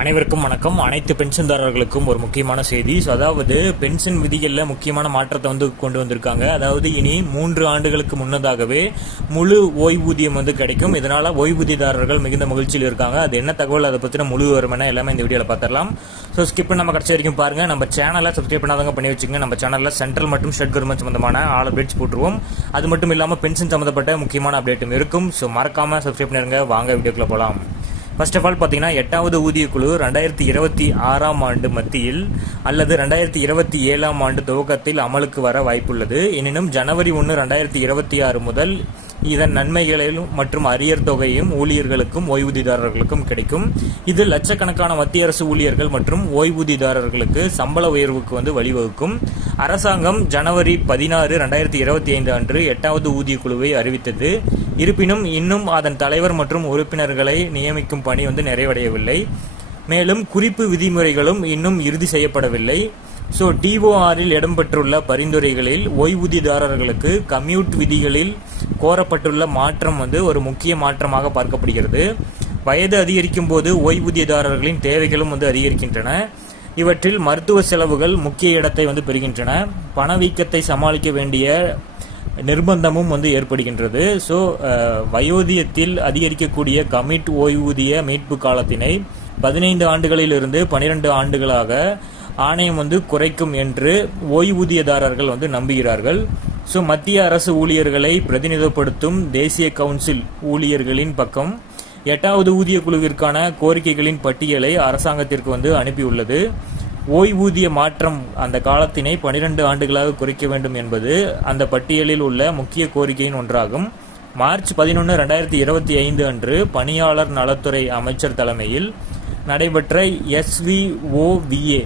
அனைவருக்கும் வணக்கம். அனைத்து பென்ஷன்தாரர்களுக்கும் ஒரு முக்கியமான செய்தி. அதாவது பென்ஷன் விதிகளில் முக்கியமான மாற்றத்தை கொண்டு வந்திருக்காங்க. அதாவது இனி 3 ஆண்டுகளுக்கு முன்னதாகவே முழு ஓய்வூதியம் கிடைக்கும். இதனால ஓய்வூதியதாரர்கள் மிகுந்த மகிழ்ச்சியில் இருக்காங்க. அது என்ன தகவல், அதை பற்றின முழு விவரம் எல்லாமே இந்த வீடியோவில் பார்த்துடலாம். ஸ்கிப் பண்ணாம கடைசி வரைக்கும் பாருங்க. நம்ம சேனலை சப்ஸ்கிரைப் பண்ணாதவங்க பண்ணி வச்சுங்க. நம்ம சேனலில் சென்ட்ரல் மற்றும் ஸ்டேட் கவர்மெண்ட் சம்பந்தமான ஆல் அப்டேட்ஸ் போட்டுருவோம். அது மட்டும் இல்லாமல் பென்ஷன் சம்பந்தப்பட்ட முக்கியமான அப்டேட்டும் இருக்கும். மறக்காம சப்ஸ்கிரைப் பண்ணிருங்க. வாங்க வீடியோக்குள்ள போகலாம். ஃபர்ஸ்ட் ஆஃப் ஆல் பார்த்தீங்கன்னா 8வது ஊதியக்குழு 2026ஆம் ஆண்டு மத்தியில் அல்லது 2027ஆம் ஆண்டு துவக்கத்தில் அமலுக்கு வர வாய்ப்புள்ளது. எனினும் ஜனவரி 1, 2026 முதல் இதன் நன்மைகளிலும் மற்றும் அரியர் தொகையும் ஊழியர்களுக்கும் ஓய்வூதியதாரர்களுக்கும் கிடைக்கும். இது லட்சக்கணக்கான மத்திய அரசு ஊழியர்கள் மற்றும் ஓய்வூதியதாரர்களுக்கு சம்பள உயர்வுக்கு வழிவகுக்கும். அரசாங்கம் ஜனவரி 16, 2025 அன்று 8வது ஊதியக்குழுவை அறிவித்தது. இருப்பினும் இன்னும் அதன் தலைவர் மற்றும் உறுப்பினர்களை நியமிக்கும் பணி நிறைவடையவில்லை. மேலும் குறிப்பு விதிமுறைகளும் இன்னும் இறுதி செய்யப்படவில்லை. டிஓஆரில் இடம்பெற்றுள்ள பரிந்துரைகளில் ஓய்வூதியதாரர்களுக்கு கம்யூட் விதிகளில் கோரப்பட்டுள்ள மாற்றம் ஒரு முக்கிய மாற்றமாக பார்க்கப்படுகிறது. வயது அதிகரிக்கும் போது ஓய்வூதியதாரர்களின் தேவைகளும் அதிகரிக்கின்றன. இவற்றில் மருத்துவ செலவுகள் முக்கிய இடத்தை பெறுகின்றன. பணவீக்கத்தை சமாளிக்க வேண்டிய நிர்பந்தமும் ஏற்படுகின்றது. வயோதியத்தில் அதிகரிக்கக்கூடிய கமிட் ஓய்வூதிய மீட்பு காலத்தினை 15 ஆண்டுகளிலிருந்து 12 ஆண்டுகளாக ஆணையம் குறைக்கும் என்று ஓய்வூதியதாரர்கள் நம்புகிறார்கள். மத்திய அரசு ஊழியர்களை பிரதிநிதித்துவப்படுத்தும் தேசிய கவுன்சில் ஊழியர்களின் பக்கம் 8வது ஊதிய குழுவிற்கான கோரிக்கைகளின் பட்டியலை அரசாங்கத்திற்கு அனுப்பியுள்ளது. ஓய்வூதிய மாற்றம் அந்த காலத்தினை 12 ஆண்டுகளாக குறைக்க வேண்டும் என்பது அந்த பட்டியலில் உள்ள முக்கிய கோரிக்கையின் ஒன்றாகும். மார்ச் 11, 2025 அன்று பணியாளர் நலத்துறை அமைச்சர் தலைமையில் நடைபெற்ற SVOVA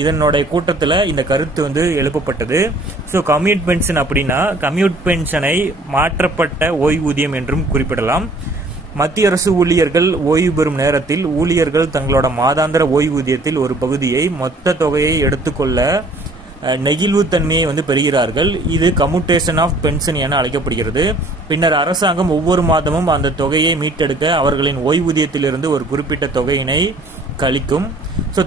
இதனுடைய கூட்டத்தில் இந்த கருத்து எழுப்பப்பட்டது. கம்யூட் பென்ஷன் அப்படின்னா கம்யூட் பென்ஷனை மாற்றப்பட்ட ஓய்வூதியம் என்றும் குறிப்பிடலாம். மத்திய அரசு ஊழியர்கள் ஓய்வு பெறும் நேரத்தில் ஊழியர்கள் தங்களோட மாதாந்திர ஓய்வூதியத்தில் ஒரு பகுதியை மொத்த தொகையை எடுத்துக்கொள்ள நெகிழ்வுத்தன்மையை பெறுகிறார்கள். இது கம்யூட்டேஷன் ஆஃப் பென்ஷன் என அழைக்கப்படுகிறது. பின்னர் அரசாங்கம் ஒவ்வொரு மாதமும் அந்த தொகையை மீட்டெடுக்க அவர்களின் ஓய்வூதியத்திலிருந்து ஒரு குறிப்பிட்ட தொகையினை கழிக்கும்.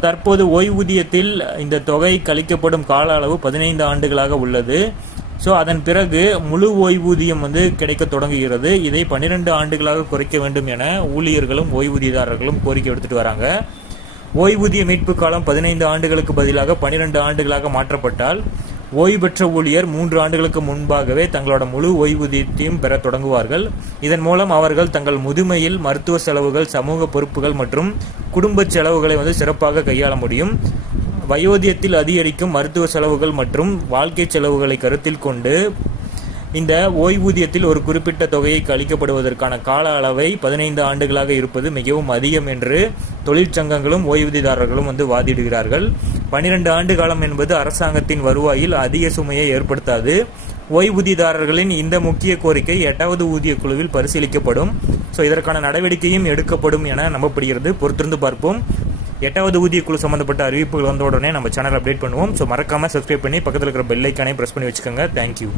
தற்போது ஓய்வூதியத்தில் இந்த தொகை கழிக்கப்படும் கால அளவு 15 ஆண்டுகளாக உள்ளது. அதன் பிறகு முழு ஓய்வூதியம் கிடைக்க தொடங்குகிறது. இதை 12 ஆண்டுகளாக குறைக்க வேண்டும் என ஊழியர்களும் ஓய்வூதியதாரர்களும் கோரிக்கை எடுத்துட்டு வராங்க. ஓய்வூதிய மீட்பு காலம் 15 ஆண்டுகளுக்கு பதிலாக 12 ஆண்டுகளாக மாற்றப்பட்டால் ஓய்வு பெற்ற ஊழியர் 3 ஆண்டுகளுக்கு முன்பாகவே தங்களோட முழு ஓய்வூதியத்தையும் பெற தொடங்குவார்கள். இதன் மூலம் அவர்கள் தங்கள் முதுமையில் மருத்துவ செலவுகள், சமூக பொறுப்புகள் மற்றும் குடும்ப செலவுகளை சிறப்பாக கையாள முடியும். வயோதியத்தில் அதிகரிக்கும் மருத்துவ செலவுகள் மற்றும் வாழ்க்கை செலவுகளை கருத்தில் கொண்டு இந்த ஓய்வூதியத்தில் ஒரு குறிப்பிட்ட தொகையை கழிக்கப்படுவதற்கான கால அளவை 15 ஆண்டுகளாக இருப்பது மிகவும் அதிகம் என்று தொழிற்சங்கங்களும் ஓய்வூதியதாரர்களும் வாதிடுகிறார்கள். 12 ஆண்டு காலம் என்பது அரசாங்கத்தின் வருவாயில் அதிக சுமையை ஏற்படுத்தாது. ஓய்வூதியதாரர்களின் இந்த முக்கிய கோரிக்கை 8வது ஊதிய குழுவில் பரிசீலிக்கப்படும். இதற்கான நடவடிக்கையும் எடுக்கப்படும் என நம்பப்படுகிறது. பொறுத்திருந்து பார்ப்போம். 8வது ஊதிய குழு சம்பந்தப்பட்ட அறிவிப்புகள் வந்த உடனே நம்ம சேனல் அப்டேட் பண்ணுவோம். மறக்காம சப்ஸ்கிரைப் பண்ணி பக்கத்தில் இருக்கிற பெல் ஐக்கானை பிரஸ் பண்ணி வச்சுக்கோங்க. தேங்க்யூ.